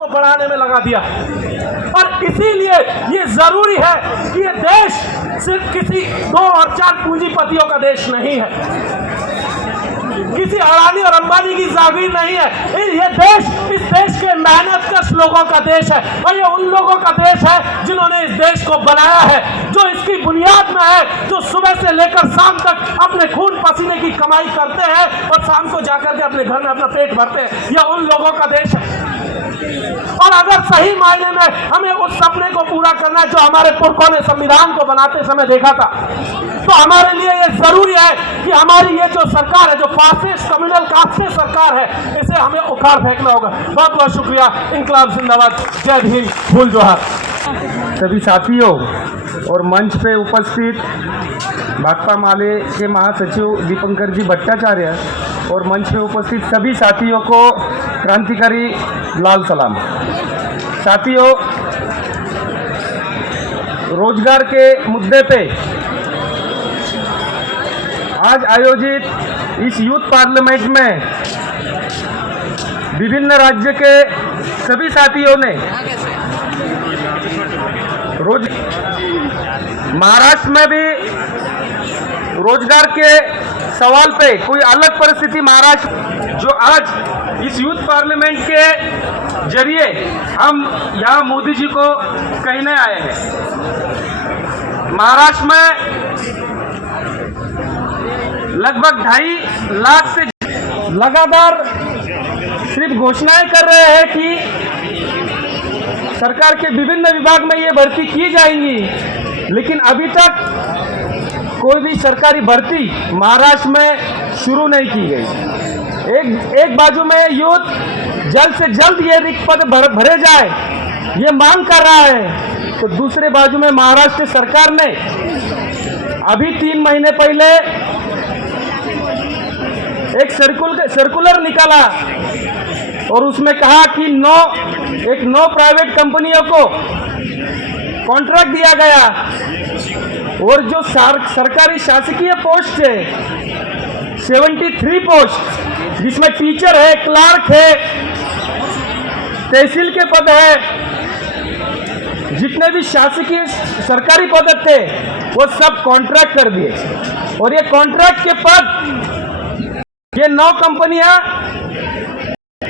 को बढ़ाने में लगा दिया। और इसीलिए ये जरूरी है कि ये देश सिर्फ किसी 2 और 4 पूंजीपतियों का देश नहीं है, किसी अडानी और अंबानी की जागीर नहीं है। ये देश इस देश के मेहनतकश लोगों का देश है और ये उन लोगों का देश है जिन्होंने इस देश को बनाया है, जो इसकी बुनियाद में है, जो सुबह से लेकर शाम तक अपने खून पसीने की कमाई करते हैं और शाम को जाकर के अपने घर में अपना पेट भरते हैं। यह उन लोगों का देश है। और अगर सही मायने में हमें उस सपने को पूरा करना है जो हमारे पुरखों ने संविधान को बनाते समय देखा था, तो हमारे लिए ये जरूरी है कि हमारी ये जो सरकार है, जो फासिस्ट कम्युनल कास्ट सरकार है, इसे हमें उखाड़ फेंकना होगा। बहुत बहुत शुक्रिया। इंकलाब जिंदाबाद। जय भीम। फूल जोहार। सभी साथियों और मंच पे उपस्थित भाकपा माले के महासचिव दीपंकर जी भट्टाचार्य और मंच पे उपस्थित सभी साथियों को क्रांतिकारी लाल सलाम। साथियों, रोजगार के मुद्दे पे आज आयोजित इस यूथ पार्लियामेंट में विभिन्न राज्य के सभी साथियों ने महाराष्ट्र में भी रोजगार के सवाल पे कोई अलग परिस्थिति महाराष्ट्र, जो आज इस यूथ पार्लियामेंट के जरिए हम यहाँ मोदी जी को कहने आए हैं। महाराष्ट्र में लगभग 2.5 लाख से लगातार सिर्फ घोषणाएं कर रहे हैं कि सरकार के विभिन्न विभाग में ये भर्ती की जाएंगी, लेकिन अभी तक कोई भी सरकारी भर्ती महाराष्ट्र में शुरू नहीं की गई। एक बाजू में यूथ जल्द से जल्द ये रिक्त पद भरे जाए ये मांग कर रहा है, तो दूसरे बाजू में महाराष्ट्र सरकार ने अभी 3 महीने पहले एक सर्कुलर निकाला और उसमें कहा कि 9 प्राइवेट कंपनियों को कॉन्ट्रैक्ट दिया गया और जो सरकारी शासकीय पोस्ट है 73 पोस्ट, जिसमें टीचर है, क्लार्क है, तहसील के पद है, जितने भी शासकीय सरकारी पद थे वो सब कॉन्ट्रैक्ट कर दिए। और ये कॉन्ट्रैक्ट के पद ये 9 कंपनियां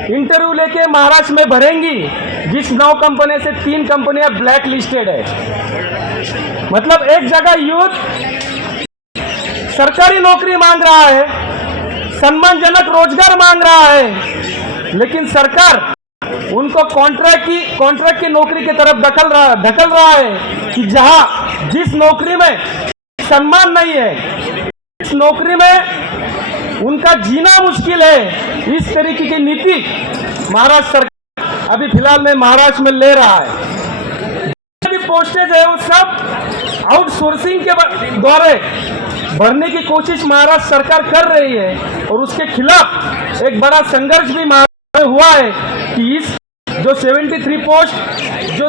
इंटरव्यू लेके महाराष्ट्र में भरेंगी, जिस 9 कंपनी से 3 कंपनियां ब्लैक लिस्टेड है। मतलब एक जगह यूथ सरकारी नौकरी मांग रहा है, सम्मानजनक रोजगार मांग रहा है, लेकिन सरकार उनको कॉन्ट्रैक्ट की नौकरी की तरफ धकल रहा है कि जहां जिस नौकरी में सम्मान नहीं है, इस नौकरी में उनका जीना मुश्किल है। इस तरीके की नीति महाराष्ट्र सरकार अभी फिलहाल में महाराष्ट्र में ले रहा है। जो भी पोस्टेज है वो सब आउटसोर्सिंग के द्वारा भरने की कोशिश महाराष्ट्र सरकार कर रही है और उसके खिलाफ एक बड़ा संघर्ष भी महाराष्ट्र में हुआ है कि इस जो 73 पोस्ट जो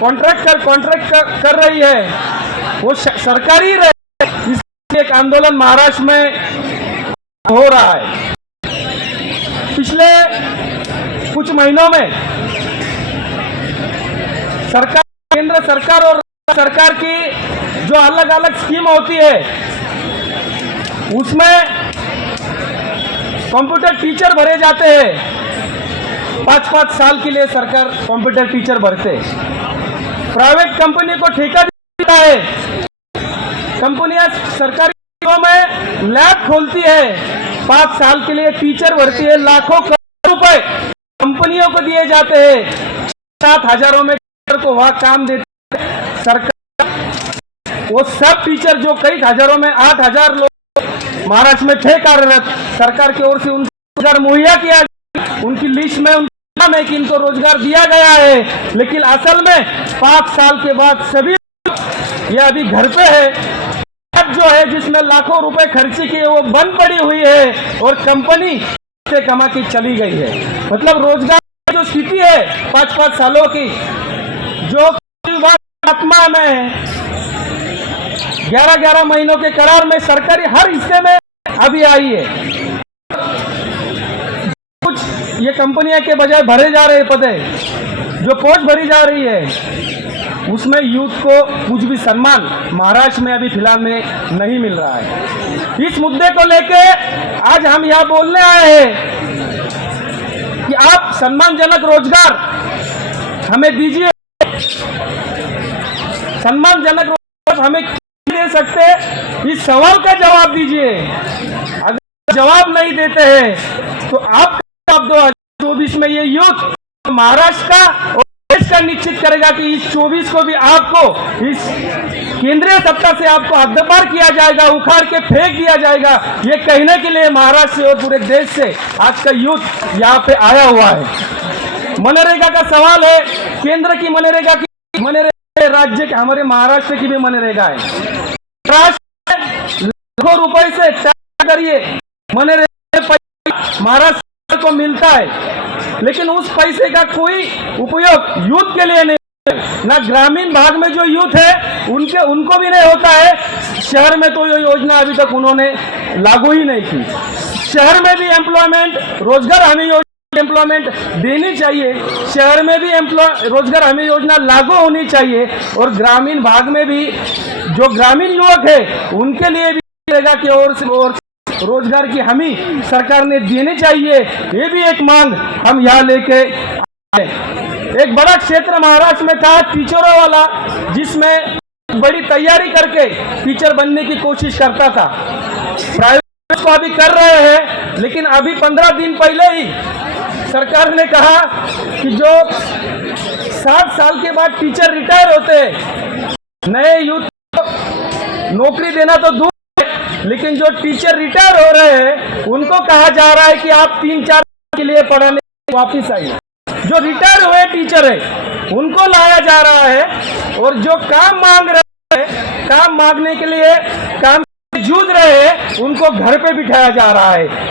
कॉन्ट्रैक्ट कर रही है वो सरकारी रहे। इसलिए एक आंदोलन महाराष्ट्र में हो रहा है। पिछले कुछ महीनों में सरकार, केंद्र सरकार और सरकार की जो अलग अलग स्कीम होती है उसमें कंप्यूटर टीचर भरे जाते हैं। 5-5 साल के लिए सरकार कंप्यूटर टीचर भरते। प्राइवेट कंपनी को ठेका देता है, कंपनियां सरकारी में लैब खोलती है, 5 साल के लिए टीचर भरती है, लाखों करोड़ रुपए कंपनियों को दिए जाते हैं, 7 हजारों में को वहां काम देते हैं सरकार। वो सब टीचर जो कई हजारों में 8,000 लोग महाराष्ट्र में थे कार्यरत, सरकार की ओर से उनको रोजगार मुहैया किया गया। उनकी लिस्ट में उनका है कि इनको रोजगार दिया गया है, लेकिन असल में 5 साल के बाद सभी ये अभी घर पे है जो है जिसमें लाखों रुपए खर्ची किए वो बंद पड़ी हुई है और कंपनी से कमा के चली गई है। मतलब रोजगार की जो स्थिति है 5-5 सालों की जो आत्मा में 11-11 महीनों के करार में सरकारी हर हिस्से में अभी आई है। कुछ ये कंपनियां के बजाय भरे जा रहे पद है, जो पोस्ट भरी जा रही है, उसमें यूथ को कुछ भी सम्मान महाराष्ट्र में अभी फिलहाल में नहीं मिल रहा है। इस मुद्दे को लेके आज हम यहाँ बोलने आए हैं कि आप सम्मानजनक रोजगार हमें दीजिए। सम्मानजनक रोजगार हमें क्यों दे सकते, इस सवाल का जवाब दीजिए। अगर जवाब नहीं देते हैं तो आप जवाब 2024 में ये यूथ महाराष्ट्र का और देश का निश्चित करेगा कि इस 24 को भी आपको इस केंद्रीय सत्ता से आपको हद्दपार किया जाएगा, उखाड़ के फेंक दिया जाएगा। ये कहने के लिए महाराष्ट्र से और पूरे देश से आज का यूथ यहाँ पे आया हुआ है। मनरेगा का सवाल है, केंद्र की मनरेगा की राज्य के हमारे महाराष्ट्र की भी मनरेगा है। लाखों रुपए से टैक्स करिए, मनरेगा महाराष्ट्र को मिलता है, लेकिन उस पैसे का कोई उपयोग यूथ के लिए नहीं है। ना ग्रामीण भाग में जो यूथ है उनको भी नहीं होता है। शहर में तो ये योजना अभी तक उन्होंने लागू ही नहीं की। शहर में भी एम्प्लॉयमेंट रोजगार हमें एम्प्लॉयमेंट देनी चाहिए, शहर में भी रोजगार हमें योजना लागू होनी चाहिए, और ग्रामीण भाग में भी जो ग्रामीण युवक है उनके लिए भी रहेगा कि और रोजगार की हमी सरकार ने देनी चाहिए। ये भी एक मांग हम यहाँ लेके आए। एक बड़ा क्षेत्र महाराष्ट्र में था टीचरों वाला, जिसमें बड़ी तैयारी करके टीचर बनने की कोशिश करता था। प्राइवेट को अभी कर रहे हैं, लेकिन अभी 15 दिन पहले ही सरकार ने कहा कि जो 60 साल के बाद टीचर रिटायर होते हैं, नए यूथ को नौकरी देना तो दूर, लेकिन जो टीचर रिटायर हो रहे हैं उनको कहा जा रहा है कि आप 3-4 के लिए पढ़ाने वापिस आइए। जो रिटायर हुए टीचर है उनको लाया जा रहा है, और जो काम मांग रहे हैं, काम मांगने के लिए काम जूझ रहे हैं, उनको घर पे बिठाया जा रहा है।